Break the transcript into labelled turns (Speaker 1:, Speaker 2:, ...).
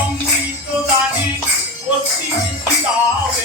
Speaker 1: অমৃত দানে অতি দাও